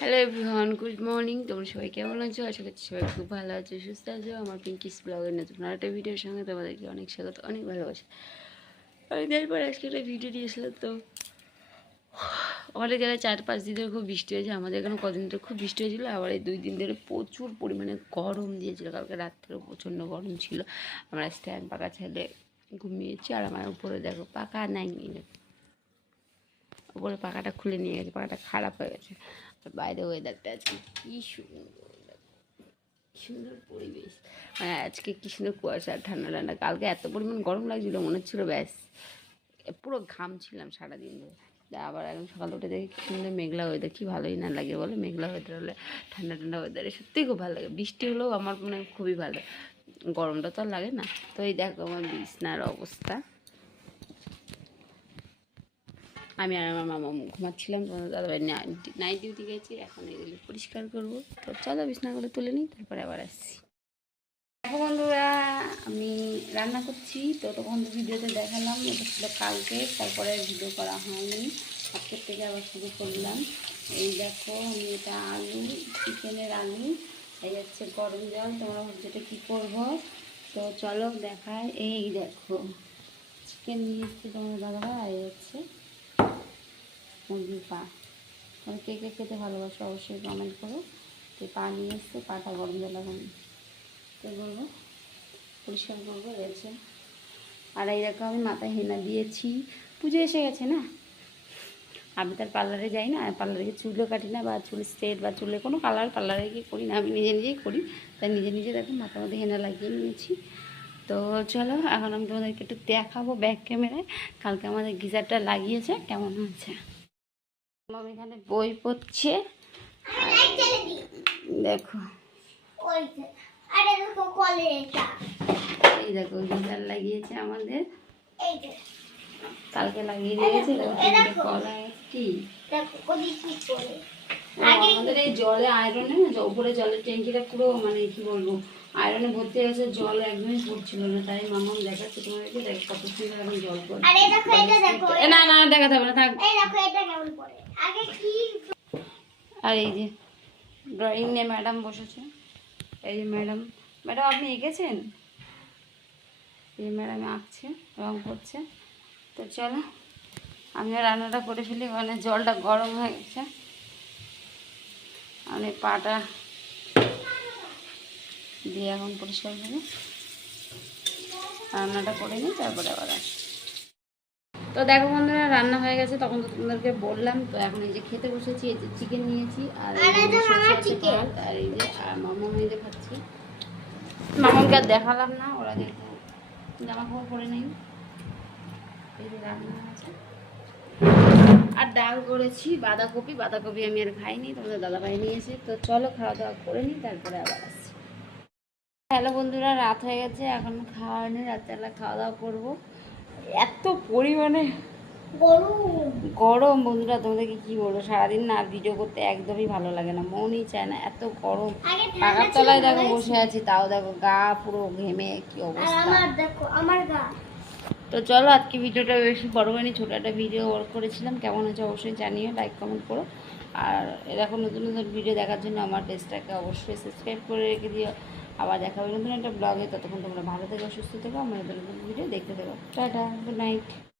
Hello everyone good morning তোমরা সবাই কেমন আছো? আশা করছি সবাই খুব ভালো আছো, সুস্থ আছো। আমার পিঙ্কিস ব্লগের নতুন আরেকটা ভিডিওর সঙ্গে তোমাদেরকে অনেক স্বাগত, অনেক ভালোবাসা। অনেকদিন পর আজকে একটা ভিডিও দিয়েছিলাম তো অনেক জায়গায় চার পাঁচ দিন ধরে খুব বৃষ্টি হয়েছে, আমাদের এখানে কদিন ধরে খুব বৃষ্টি হয়েছিল, আবার এই দুই দিন ধরে প্রচুর পরিমাণে গরম দিয়েছিল। কালকে রাত্রেও প্রচণ্ড গরম ছিল। আমরা স্ট্যান্ড পাকা ছেলে ঘুমিয়েছি, আর আমার উপরে দেখো পাকা নাই উপরে পাখাটা খুলে নিয়ে গেছে, পাখাটা খারাপ হয়ে গেছে। আর বাইরে ওয়েদারটা আজকে কী সুন্দর সুন্দর পরিবেশ। মানে আজকে কী সুন্দর কুয়াশা ঠান্ডা ঠান্ডা। কালকে এত পরিমাণ গরম লাগছিল, মনে হচ্ছিল ব্যাস পুরো ঘাম ছিলাম সারাদিন ধরে। আবার এখন সকাল উঠে দেখি কী সুন্দর মেঘলা ওয়েদার কী ভালোই না লাগে বলে? মেঘলা ওয়েদার হলে ঠান্ডা ঠান্ডা ওয়েদারে সত্যিই খুব ভালো লাগে। বৃষ্টি হলেও আমার মনে খুবই ভালো। গরমটা তো আর লাগে না। তো এই দেখো আমার বিছনার অবস্থা। আমি আর আমার মামা ঘুমাচ্ছিলাম তোমাদের দাদাভাই নাইট ডিউটি গেছি, এখন এগুলো পরিষ্কার করব। তো চলো বিছনাগুলো তুলে নিই, তারপরে আবার আসছি। দেখো বন্ধুরা, আমি রান্না করছি, তো তখন ভিডিওতে দেখালাম, এটা ছিল কালকে, তারপরে ভিডিও করা হয়নি। আজকের থেকে আবার শুরু করলাম। এই দেখো, আমি এটা আলু, চিকেনের আলু, এই হচ্ছে গরম জল, তোমরা এটা কী করব? তো চলো দেখায় এই দেখো চিকেন নিয়ে এসছি তোমাদের দাদাভাই এই হচ্ছে মুরগির পা। তোমরা কে কে খেতে ভালোবাসো অবশ্যই কমেন্ট করো। তো পা নিয়ে এসছে, পাটা গরম জল এখন তো করব? পরিষ্কার করব, রয়েছে। আর এই দেখো আমি মাথায় হেনা দিয়েছি। পুজো এসে গেছে না? আমি তার পার্লারে যাই না, পার্লারে গিয়ে চুলও কাটি না বা চুল স্ট্রেট বা চুলে কোনো কালার পার্লারে গিয়ে করি না, আমি নিজে নিজেই করি। তাই নিজে নিজে দেখো মাথার মধ্যে হেনা লাগিয়ে নিয়েছি। তো চলো, এখন আমি তোমাদেরকে একটু দেখাবো ব্যাক ক্যামেরায় কালকে আমাদের গিজারটা লাগিয়েছে, কেমন হয়েছে? আমি এখানে বই পড়ছে। দেখো। এই দেখো গিজার লাগিয়েছে আমাদের। কালকে লাগিয়ে দিয়েছে কি আমাদের এই জলে আয়রনে উপরে জলের ট্যাঙ্কিটা পুরো মানে কি বলব আয়রনে ভর্তি হয়ে গেছে জল একদমই পড়ছিল না। তাই মামাম দেখাচ্ছে তোমাদেরকে দেখ কত সুন্দর এখন জল পড়ে না না দেখাতে হবে না থাক। এই দেখো এটা কেমন করে আগে কি আর এই যে ড্রয়িং নিয়ে ম্যাডাম বসেছে। এই ম্যাডাম ম্যাডাম আপনি এঁকেছেন? এই ম্যাডাম আঁকছে, রং করছে। তো চলো, আমিও রান্নাটা করে ফেলি মানে জলটা গরম হয়ে গেছে। আমি পাটা দিয়ে এখন পরিষ্কার করে রান্নাটা করে নিই, তারপরে আবার আসি তো দেখো বন্ধুরা রান্না হয়ে গেছে তখন তো তোমাদেরকে বললাম তো এখন এই যে খেতে বসেছি এই যে চিকেন নিয়েছি আর এই যে আর এই যে আর মামা এই যে খাচ্ছি। মামাকে আর দেখালাম না ওরা দেখো জামা কাপড় পরে নেই। এই যে রান্না আছে আর ডাল করেছি বাঁধাকপি বাঁধাকপি আমি আর খাইনি তোমাদের দাদা ভাই নিয়েছে। তো চলো খাওয়া দাওয়া করে নিই তারপরে আবার আসছি। হ্যালো বন্ধুরা রাত হয়ে গেছে এখন খাওয়া হয়নি রাত্রেবেলা খাওয়া দাওয়া করব। এত পরিমাণে গরম। বন্ধুরা তোমাদেরকে কি বলব? সারাদিন না ভিডিও করতে একদমই ভালো লাগে না মনই চায় না এত গরম। পাকার তলায় দেখো বসে আছি তাও দেখো গা পুরো ঘেমে কি অবস্থা। আমার দেখো আমার গা। তো চলো, আজকে ভিডিওটা বেশি বড় হয়নি, ছোটো একটা ভিডিও ওয়ার্ক করেছিলাম। কেমন হয়েছে অবশ্যই জানিও লাইক কমেন্ট করো। আর এরকম নতুন নতুন ভিডিও দেখার জন্য আমার পেজটাকে অবশ্যই সাবস্ক্রাইব করে রেখে দিও। আবার দেখা হবে নতুন একটা ব্লগে ততক্ষণ তোমরা ভালো থেকো, সুস্থ থেকো, আমার নতুন নতুন ভিডিও দেখতে থাকো। Tata good night